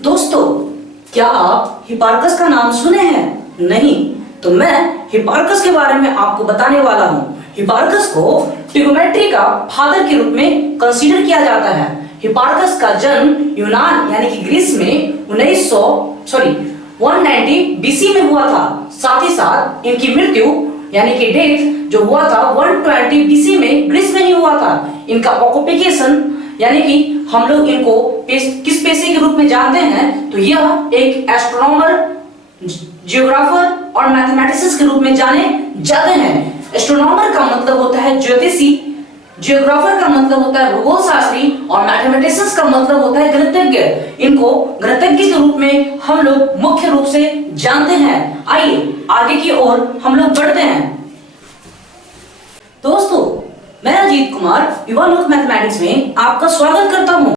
दोस्तों, क्या आप हिपार्कस का नाम सुने हैं? नहीं, तो मैं हिपार्कस के बारे में आपको बताने वाला हूँ। हिपार्कस को ट्रिगोनोमेट्री का फादर के रूप में कंसीडर किया जाता है। हिपार्कस का जन्म यूनान यानी कि ग्रीस में 190 बीसी में हुआ था। साथ ही साथ इनकी मृत्यु यानी कि डेथ जो हुआ था 120 बीसी में ग्रीस में ही हुआ था। इनका ऑक्यूपेशन यानी कि हम लोग इनको किस पेशे के रूप में जानते हैं, तो यह एक एस्ट्रोनॉमर, जियोग्राफर और मैथमेटिशियन के रूप में जाने जाते हैं। एस्ट्रोनॉमर का मतलब होता है ज्योतिषी, जियोग्राफर का मतलब होता है भूगोल शास्त्री और मैथमेटिशियन का मतलब होता है गणितज्ञ। इनको गणितज्ञ के रूप में हम लोग मुख्य रूप से जानते हैं। आइए आगे की ओर हम लोग बढ़ते हैं। दोस्तों, मैं अजीत कुमार युवा लोक मैथमेटिक्स में आपका स्वागत करता हूं।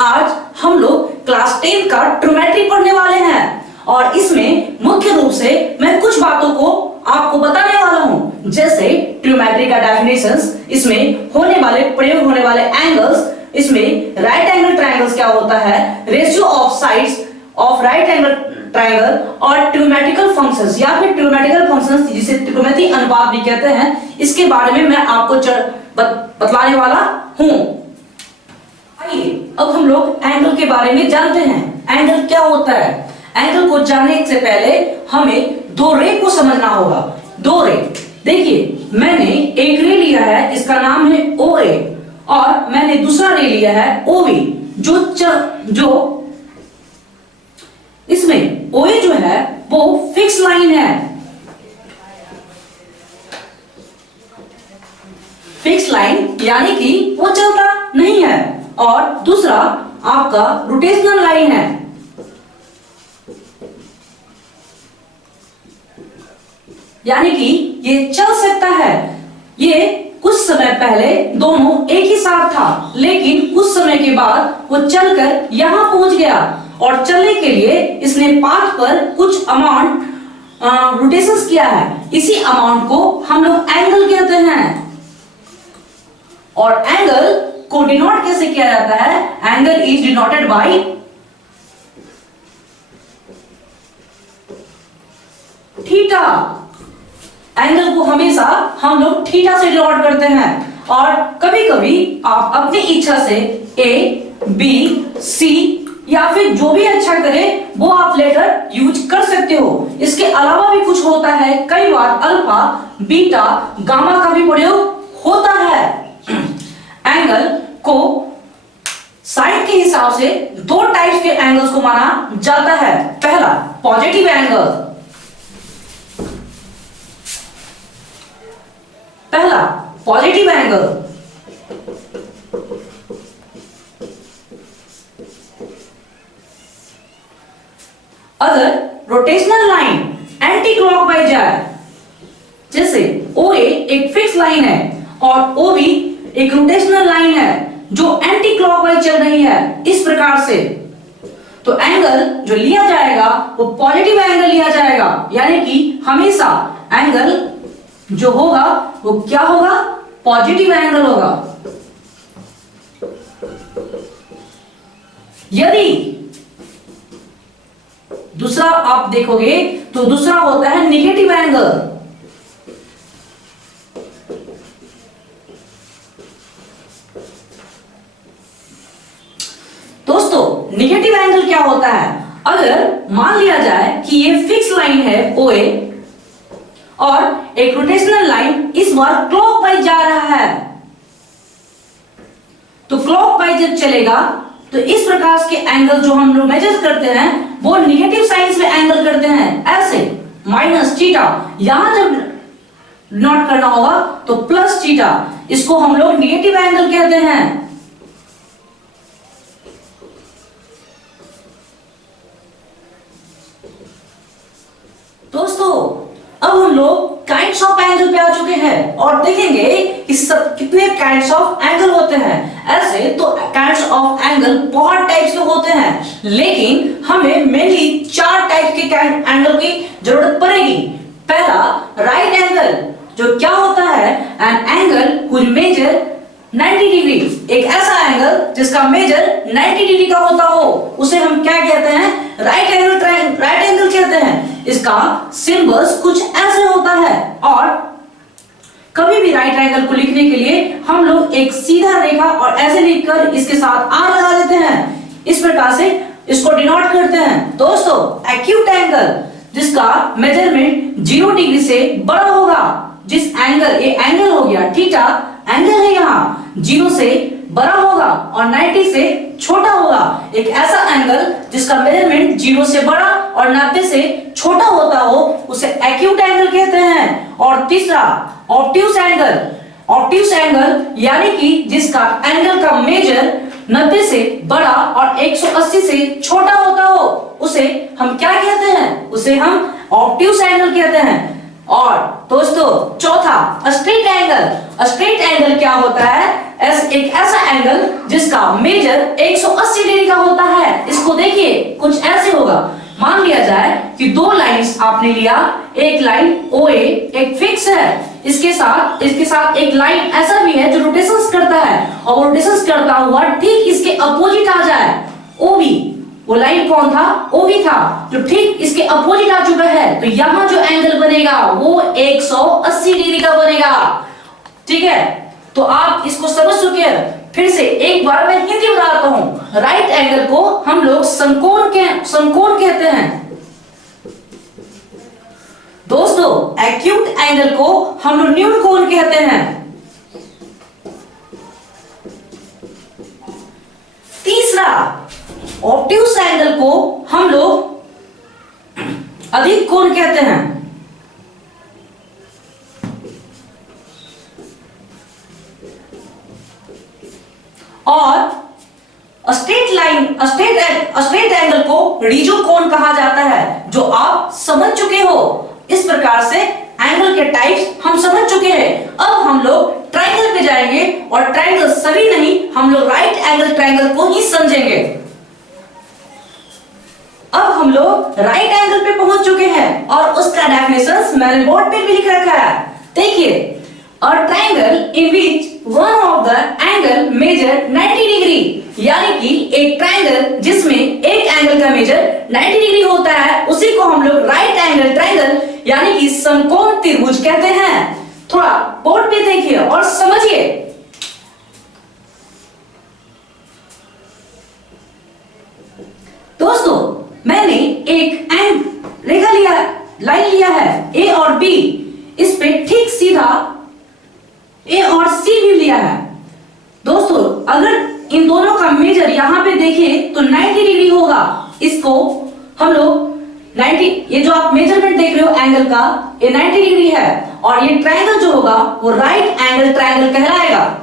आज हम लोग क्लास 10 का ट्रिग्नोमेट्री पढ़ने वाले हैं और इसमें मुख्य रूप से मैं कुछ बातों को आपको बताने वाला हूं, जैसे ट्रिग्नोमेट्री का डेफिनेशंस, इसमें होने वाले प्रयोग होने वाले एंगल्स, इसमें राइट एंगल ट्रायंगल्स क्या होता है, ratio of sides of right angle triangle और ट्रिग्नोमेट्रिकल फंक्शंस या फिर ट्रिग्नोमेट्रिकल फंक्शंस जिसे त्रिकोणमितीय अनुपात भी कहते हैं, इसके बारे में मैं आपको बतलाने वाला हूं। आइए अब हम लोग एंगल के बारे में जानते हैं। एंगल क्या होता है? एंगल को जानने से पहले हमें दो रे को समझना होगा। दो रे, देखिए मैंने एक रे लिया है, इसका नाम है ओ रे, और मैंने दूसरा रे लिया है ओ बी। जो इसमें ओ ए जो है वो फिक्स लाइन है, फिक्स लाइन यानी कि वो चलता नहीं है, और दूसरा आपका रोटेशनल लाइन है। यानी कि ये चल सकता है। ये कुछ समय पहले दोनों एक ही साथ था, लेकिन कुछ समय के बाद वो चलकर यहां पहुंच गया और चलने के लिए इसने पाथ पर कुछ अमाउंट रोटेशंस किया है। इसी अमाउंट को हम लोग एंगल कहते हैं। और एंगल को डिनोट कैसे किया जाता है? Angle is denoted by theta. Angle को हमेशा हम लोग थीटा से डिनोट करते हैं, और कभी कभी आप अपनी इच्छा से ए, बी, सी या फिर जो भी अच्छा करे वो आप लेटर यूज कर सकते हो। इसके अलावा भी कुछ होता है, कई बार अल्फा, बीटा, गामा का भी प्रयोग होता है। एंगल को साइन के हिसाब से दो टाइप्स के एंगल्स को माना जाता है। पहला पॉजिटिव एंगल, अगर रोटेशनल लाइन एंटी क्लॉकवाइज जाए, जैसे ओ ए एक फिक्स लाइन है और ओ बी एक रोटेशनल लाइन है जो एंटी क्लॉकवाइज चल रही है, इस प्रकार से, तो एंगल जो लिया जाएगा वो पॉजिटिव एंगल लिया जाएगा। यानी कि हमेशा एंगल जो होगा वो क्या होगा? पॉजिटिव एंगल होगा। यदि दूसरा आप देखोगे तो दूसरा होता है नेगेटिव एंगल। दोस्तों, नेगेटिव एंगल क्या होता है? अगर मान लिया जाए कि ये फिक्स लाइन है ओ ए और एक रोटेशनल लाइन इस बार क्लॉकवाइज जा रहा है, तो क्लॉकवाइज जब चलेगा तो इस प्रकार के एंगल जो हम लोग मेजर करते हैं वो नेगेटिव साइंस में एंगल करते हैं, ऐसे माइनस थीटा। यहां जब नोट करना होगा तो प्लस थीटा, इसको हम लोग नेगेटिव एंगल कहते हैं। दोस्तों, अब हम लोग काइंड्स ऑफ एंगल पे आ चुके हैं और देखेंगे कि सब कितने काइंड्स ऑफ एंगल होते हैं। ऐसे तो काइंड्स ऑफ एंगल बहुत टाइप्स के होते हैं, लेकिन हमें मेनली चार टाइप के एंगल की जरूरत पड़ेगी। पहला राइट एंगल, जो क्या होता है? An angle which major 90 degree. एक ऐसा एंगल जिसका मेजर 90 डिग्री का होता हो उसे हम क्या कहते हैं? राइट एंगल कहते हैं। इसका सिंबल्स कुछ ऐसे होता है। और कभी भी राइट एंगल को लिखने के लिए हम लोग एक सीधा रेखा और ऐसे लिखकर इसके साथ आर लगा देते हैं। इस प्रकार से इसको डिनोट करते हैं। दोस्तों एक्यूट एंगल जिसका मेजरमेंट 0 डिग्री से बड़ा होगा, जिस एंगल, ये एंगल हो गया थीटा, एंगल है यहाँ 0 से बड़ा होगा और 90 से छोटा होगा। एक ऐसा एंगल जिसका मेजरमेंट 0 से बड़ा और 90 से छोटा होता हो उसे एक्यूट एंगल कहते हैं। और तीसरा ऑब्ट्यूस एंगल। ऑब्ट्यूस एंगल यानी कि जिसका एंगल का मेजर 90 से बड़ा और 180 से छोटा होता हो उसे हम क्या कहते हैं? उसे हम ऑब्ट्यूस एंगल कहते हैं। और दोस्तों चौथा स्ट्रेट एंगल। स्ट्रेट एंगल क्या होता है? एक ऐसा एंगल जिसका मेजर 180 डिग्री का होता है। इसको देखिए कुछ ऐसे होगा। मान लिया जाए कि दो लाइंस आपने लिया, एक लाइन OA एक फिक्स है, इसके साथ एक लाइन ऐसा भी है जो रोटेशंस करता है और वो रोटेशंस करता हुआ ठीक इसके अपोजिट आ जाए, OB। वो लाइन कौन था? OB था, जो ठीक इसके अपोजिट आ चुका है। तो यहां जो एंगल बनेगा वो 180 डिग्री का बनेगा। ठीक है, तो आप इसको समझ चुके हैं। फिर से एक बार मैं हिंदी बताता हूं। राइट एंगल को हम लोग संकोण कहते हैं। दोस्तों एक्यूट एंगल को हम लोग न्यून कोण कहते हैं। तीसरा ऑब्ट्यूस एंगल को हम लोग अधिक कोण कहते हैं। और स्ट्रेट एंगल को रिजो कोण कहा जाता है, जो आप समझ चुके हो। इस प्रकार से एंगल के टाइप्स हम समझ चुके हैं। अब हम लोग ट्रायंगल पे जाएंगे और ट्रायंगल सभी नहीं, हम लोग राइट एंगल ट्रायंगल को ही समझेंगे। अब हम लोग राइट एंगल पे पहुंच चुके हैं और उसका डेफिनेशन मैंने बोर्ड पे भी लिख रखा है। देखिए, a triangle in which one of the angle measure 90 degree, यानी कि एक ट्रायंगल जिसमें एक एंगल का मेजर 90 डिग्री होता है उसी को हम लोग राइट एंगल ट्रायंगल यानी कि समकोण त्रिभुज कहते हैं। थोड़ा बोर्ड पे देखिए और समझिए। दोस्तों मैंने एक रेखा लाइन लिया है A और B, इस पे ठीक सीधा A और C भी लिया है। दोस्तों अगर इन दोनों का मेजर यहां पे देखें तो 90 डिग्री होगा। इसको हम लोग 90, ये जो आप मेजरमेंट देख रहे हो एंगल का, ये 90 डिग्री है और ये ट्रायंगल जो होगा वो राइट एंगल ट्रायंगल कहलाएगा।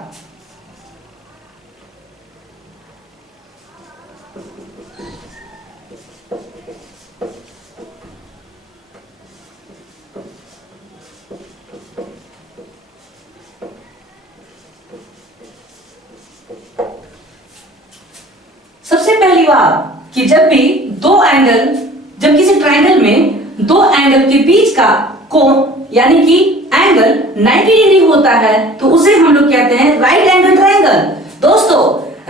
सबसे पहली बात कि जब किसी ट्रायंगल में दो एंगल के बीच का कोण यानी कि एंगल 90 डिग्री होता है तो उसे हम लोग कहते हैं राइट एंगल ट्रायंगल। दोस्तों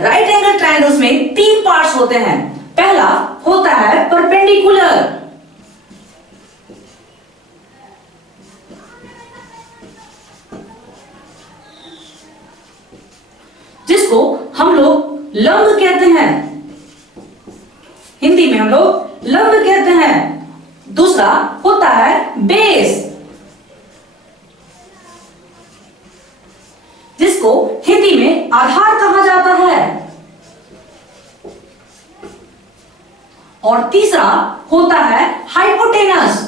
राइट एंगल ट्रायंगल्स में 3 पार्ट्स होते हैं। पहला होता है परपेंडिकुलर, जिसको हम लोग लंब कहते हैं, हिंदी में हम लोग लंब कहते हैं। दूसरा होता है बेस, जिसको हिंदी में आधार कहा जाता है। और तीसरा होता है हाइपोटेनस,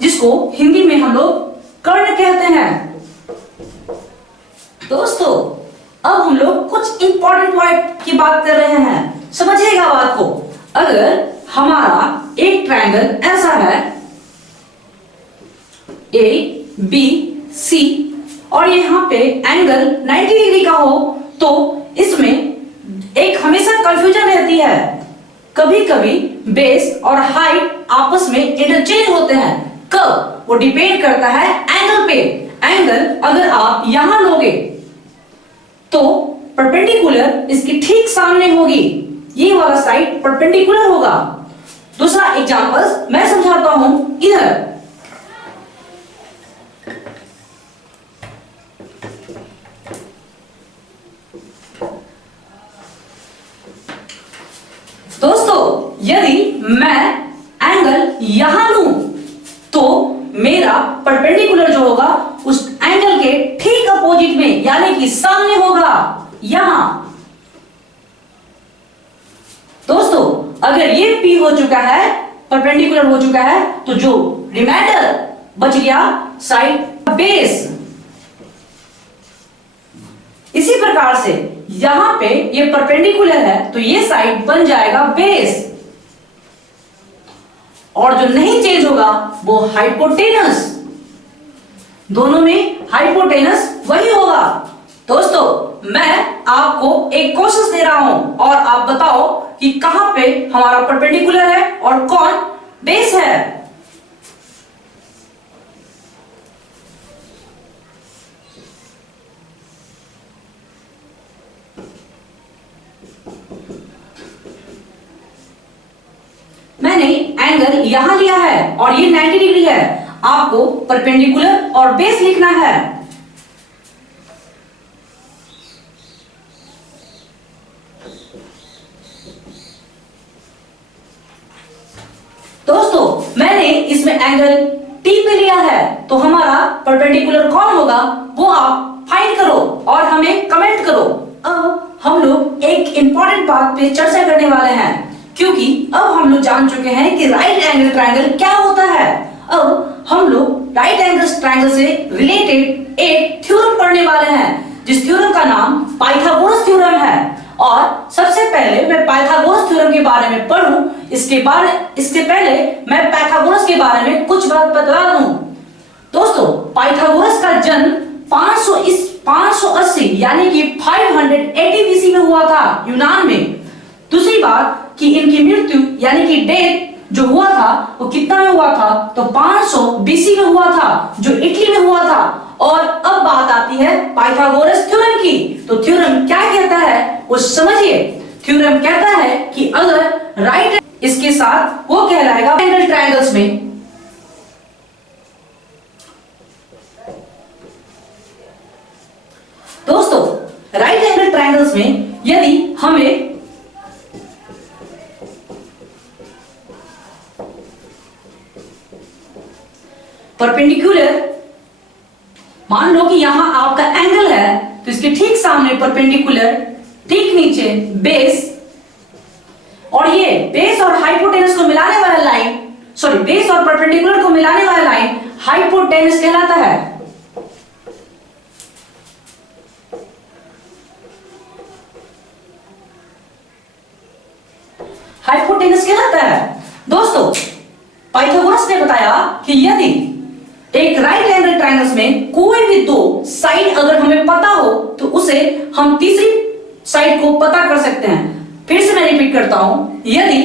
जिसको हिंदी में हम लोग कर्ण कहते हैं। दोस्तों अब हम लोग कुछ इंपॉर्टेंट पॉइंट की बात कर रहे हैं, समझिएगा बात को। अगर हमारा एक ट्रायंगल ऐसा है A B C और यहां पे एंगल 90 डिग्री का हो तो इसमें एक हमेशा कंफ्यूजन रहती है कभी कभी बेस और हाइट आपस में इंटरचेंज होते हैं। कब? वो डिपेंड करता है एंगल पे। एंगल अगर आप यहां लोगे तो परपेंडिकुलर इसके ठीक सामने होगी, ये वाला साइड परपेंडिकुलर होगा। दूसरा एग्जांपल मैं समझाता हूं इधर। दोस्तों यदि मैं एंगल यहां लूं तो मेरा परपेंडिकुलर जो होगा उस एंगल के ठीक अपोजिट में यानी कि सामने होगा, यहां। दोस्तों अगर ये P हो चुका है, परपेंडिकुलर हो चुका है, तो जो रिमाइंडर बच गया साइड बेस। इसी प्रकार से यहां पे ये परपेंडिकुलर है तो ये साइड बन जाएगा बेस, और जो नहीं चेंज होगा वो हाइपोटेनस। दोनों में हाइपोटेनस वही होगा। दोस्तों मैं आपको एक क्वेश्चन दे रहा हूं और आप बताओ कि कहां पे हमारा परपेंडिकुलर है और कौन बेस है। मैंने एंगल यहां लिया है और ये 90 डिग्री है। आपको परपेंडिकुलर और बेस लिखना है। दोस्तों मैंने इसमें एंगल T पे लिया है तो हमारा परपेंडिकुलर कौन होगा वो आप फाइंड करो और हमें कमेंट करो। अब हम लोग एक इंपॉर्टेंट बात पे चर्चा करने वाले हैं, क्योंकि अब हम लोग जान चुके हैं कि राइट एंगल ट्रायंगल क्या होता है। अब हम लोग राइट एंगल ट्रायंगल से रिलेटेड एक थ्योरम पढ़ने वाले हैं, जिस थ्योरम का नाम पाइथागोरस थ्योरम है। और सबसे पहले मैं पाइथागोरस थ्योरम के बारे में पढ़ूं, इसके पहले मैं पाइथागोरस के बारे में कुछ बात बता दूं। दोस्तों पाइथागोरस का जन्म 580 यानी कि 580 बीसी में हुआ था यूनान में। दूसरी बात कि इनकी मृत्यु यानी कि डेथ जो हुआ था वो कितना में हुआ था, तो 500 बीसी में हुआ था, जो इटली में हुआ था। और अब बात आती है पाइथागोरस थ्योरम की। तो थ्योरम क्या कहता है वो समझिए। थ्योरम कहता है कि अगर राइट इसके साथ वो कहलाएगा एंगल ट्रायंगल्स में। दोस्तों राइट एंगल ट्रायंगल्स में यदि हमें परपेंडिकुलर, मान लो कि यहां आपका एंगल है तो इसके ठीक सामने परपेंडिकुलर, ठीक नीचे बेस, और ये बेस और हाइपोटेनस को मिलाने वाला लाइन, सॉरी बेस और परपेंडिकुलर को मिलाने वाला लाइन हाइपोटेनस कहलाता है। हाइपोटेनस कहलाता है। दोस्तों पाइथागोरस ने बताया कि यदि एक राइट एंगल ट्रायंगल्स में कोई भी दो साइड अगर हमें पता हो तो उसे हम तीसरी साइड को पता कर सकते हैं। फिर से मैं रिपीट करता हूं, यदि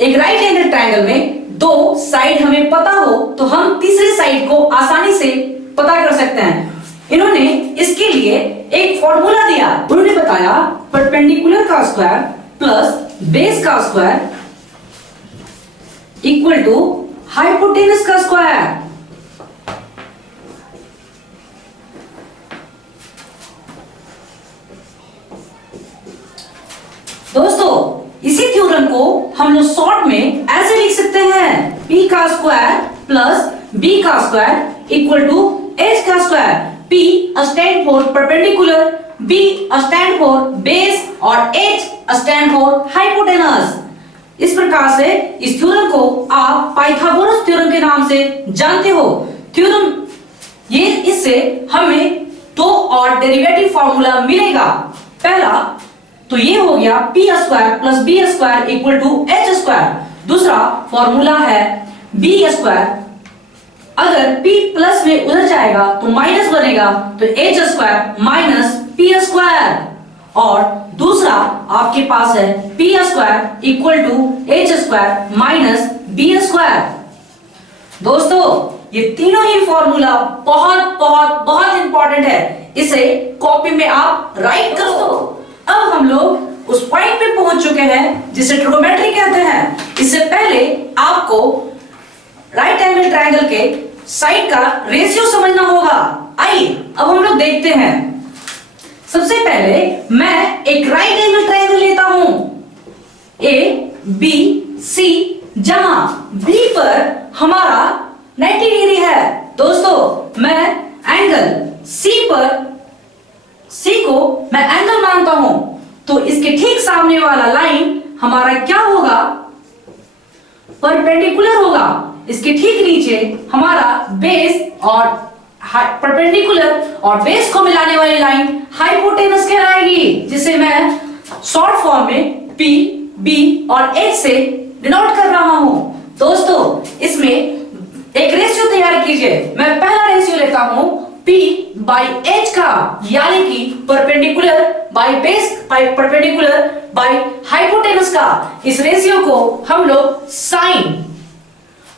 एक राइट एंगल ट्रायंगल में दो साइड हमें पता हो तो हम तीसरी साइड को आसानी से पता कर सकते हैं। इन्होंने इसके लिए एक फॉर्मूला दिया। उन्होंने बताया परपेंडिकुलर का स्क्वायर प्लस बेस का स्क्वायर इक्वल टू हाइपोटेनस का स्क्वायर। दोस्तों इसी थ्योरम को हम लोग शॉर्ट में ऐसे लिख सकते हैं, P का स्क्वायर प्लस B का स्क्वायर इक्वल टू H का square. P stand for perpendicular, B stand for base और H स्टैंड फॉर हाइपोटेनस। इस प्रकार से इस थ्योरम को आप पाइथागोरस थ्योरम के नाम से जानते हो। थ्योरम ये इससे हमें दो और डेरिवेटिव फार्मूला मिलेगा। पहला तो ये हो गया P square plus B square equal to H square. दूसरा फॉर्मूला है B स्क्वायर, अगर P प्लस में उधर जाएगा तो माइनस बनेगा, तो H square minus P square. और दूसरा आपके पास है P square equal to H square minus B square. दोस्तों ये तीनों ही फॉर्मूला बहुत बहुत बहुत इंपॉर्टेंट है, इसे कॉपी में आप राइट कर दो। अब हम लोग उस पॉइंट पे पहुंच चुके हैं जिसे ट्रिगोनोमेट्री कहते हैं। इससे पहले आपको राइट एंगल ट्रायंगल के साइड का रेशियो समझना होगा। आइए अब हम लोग देखते हैं। सबसे पहले मैं एक राइट एंगल ट्रायंगल लेता हूं ए बी सी, जहां बी पर हमारा 90 डिग्री है। दोस्तों मैं एंगल सी को मैं एंगल मानता हूं, तो इसके ठीक सामने वाला लाइन हमारा क्या होगा, परपेंडिकुलर होगा। इसके ठीक नीचे हमारा बेस और परपेंडिकुलर और बेस को मिलाने वाली लाइन हाइपोटेनस कहलाएगी, जिसे मैं शॉर्ट फॉर्म में पी बी और एच से डिनोट कर रहा हूं। दोस्तों इसमें एक रेशियो तैयार कीजिए। मैं पहला रेशियो लेता हूं P बाई एच का, यानी कि perpendicular by base by perpendicular by hypotenuse का। इस रेशियो को हम लोग साइन,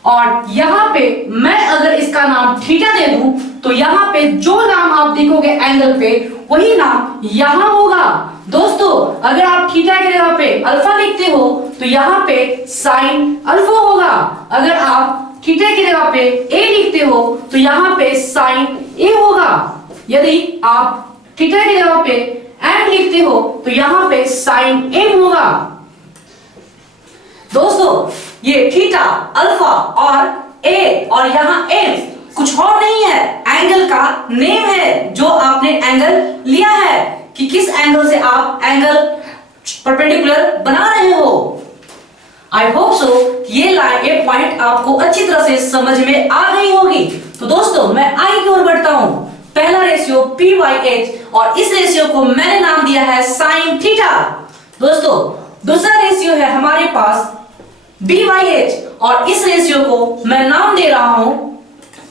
और यहां पे मैं अगर इसका नाम थीटा दे दूं तो यहां पे जो नाम आप देखोगे एंगल पे वही नाम यहां होगा। दोस्तों अगर आप थीटा की जगह पे अल्फा लिखते हो तो यहां पे साइन अल्फा होगा। अगर आप थीटा की जगह पे ए लिखते हो तो यहां पे साइन ए होगा। यदि आप थीटा की जगह पे एम लिखते हो तो यहां पे साइन एम होगा। दोस्तों ये थीटा, अल्फा और ए और यहां एम कुछ और नहीं है, एंगल का नेम है जो आपने एंगल लिया है कि किस एंगल से आप एंगल परपेंडिकुलर बना रहे हो। आई होप सो ये पॉइंट आपको अच्छी तरह से समझ में आ गई होगी। तो दोस्तों मैं आई की ओर बढ़ता हूं। पहला रेशियो P बाई एच और इस रेशियो को मैंने नाम दिया है साइन थीटा। दोस्तों दूसरा रेशियो है हमारे पास B बाई एच और इस रेशियो को मैं नाम दे रहा हूं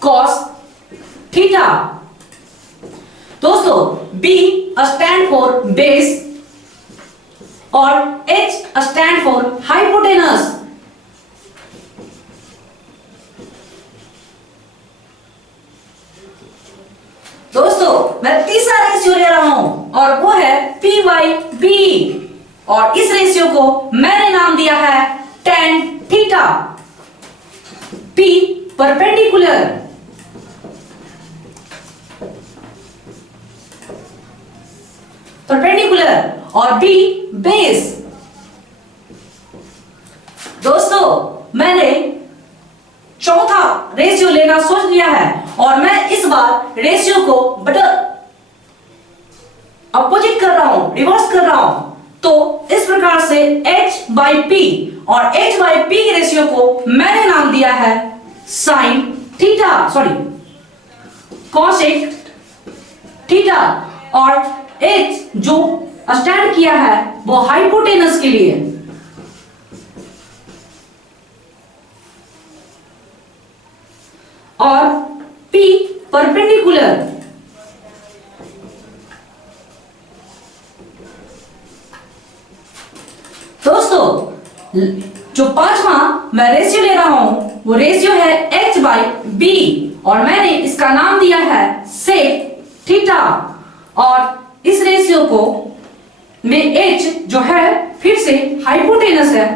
कॉस थीटा। दोस्तों B स्टैंड फॉर बेस और H स्टैंड फॉर हाइपोटेनस। दोस्तों मैं तीसरा रेशियो ले रहा हूं और वो है P बाई B और इस रेशियो को मैंने नाम दिया है tan थीटा। P परपेंडिकुलर और B बेस। दोस्तों मैंने चौथा रेशियो लेना सोच लिया है और मैं इस बार रेशियो को अपोजिट कर रहा हूं, रिवर्स कर रहा हूं। तो इस प्रकार से H बाई P और H बाई P के रेशियो को मैंने नाम दिया है साइन थीटा, कॉसेक थीटा, और H जो स्टैंड किया है वो हाइपोटेनस के लिए। और P परपेंडिकुलर। दोस्तों जो पांचवा मैं रेशियो ले रहा हूं वो रेशियो है H बाई B और मैंने इसका नाम दिया है सेक थीटा। और इस रेशियो को में H जो है फिर से हाइपोटेनस है,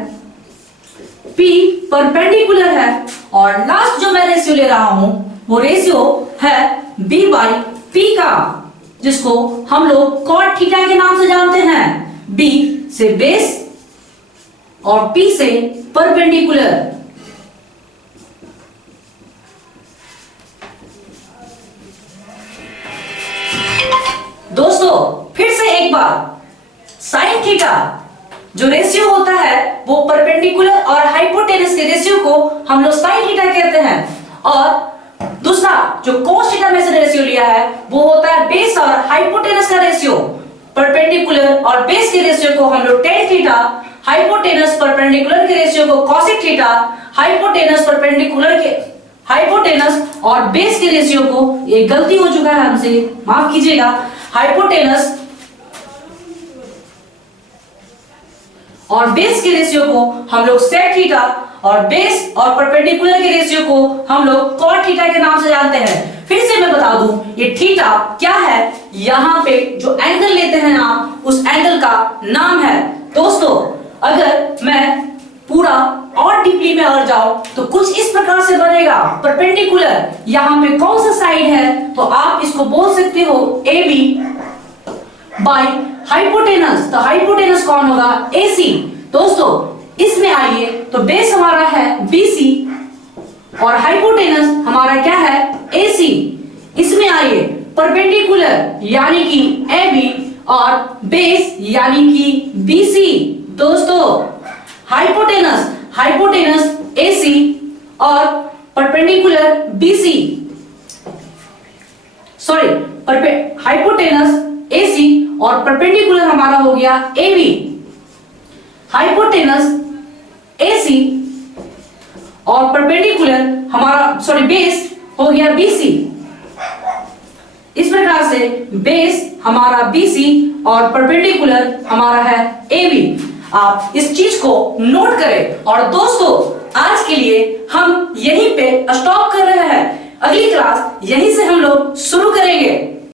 P परपेंडिकुलर है और लास्ट जो मैं रेशियो ले रहा हूं वो रेशियो है B बाई P का, जिसको हम लोग कॉट थीटा के नाम से जानते हैं। B से बेस और P से परपेंडिकुलर। दोस्तों फिर से एक बार, साइन थीटा जो रेशियो होता है वो परपेंडिकुलर और हाइपोटेनस के रेशियो को हम लोग साइन थीटा कहते हैं। और दूसरा जो कोस थीटा में से रेशियो लिया है वो होता है बेस और हाइपोटेनस का रेशियो। परपेंडिकुलर और बेस के रेशियो को हम लोग टेन थीटा, हाइपोटेनस परपेंडिकुलर के रेशियो को कॉसेक थीटा, हाइपोटेनस और बेस के रेशियो को, एक गलती हो चुका है हमसे, माफ कीजिएगा, हाइपोटेनस और बेस के रेशियो को हम लोग सेक थीटा और बेस और परपेंडिकुलर के रेशियो को हम लोग कॉट थीटा के नाम से जानते हैं। फिर से मैं बता दूं, ये थीटा क्या है, यहाँ पे जो एंगल लेते हैं ना, उस एंगल का नाम है। दोस्तों अगर मैं पूरा और डीपली में और जाओ तो कुछ इस प्रकार से बनेगा। परपेंडिकुलर यहाँ पे कौन सा साइड है, तो आप इसको बोल सकते हो AB बाय हाइपोटेनस। तो हाइपोटेनस कौन होगा, AC। दोस्तों इसमें आइए तो बेस हमारा है BC और हाइपोटेनस हमारा क्या है, AC। इसमें आइए परपेंडिकुलर यानी कि AB और बेस यानी कि BC। दोस्तों हाइपोटेनस AC और perpendicular BC, sorry hypotenuse AC और परपेंडिकुलर हमारा हो गया AB। हाइपोटेनस AC और परपेंडिकुलर हमारा बेस हो गया BC। इस प्रकार से बेस हमारा BC और परपेंडिकुलर हमारा है AB। आप इस चीज को नोट करें। और दोस्तों आज के लिए हम यहीं पे स्टॉप कर रहे हैं, अगली क्लास यहीं से हम लोग शुरू करेंगे।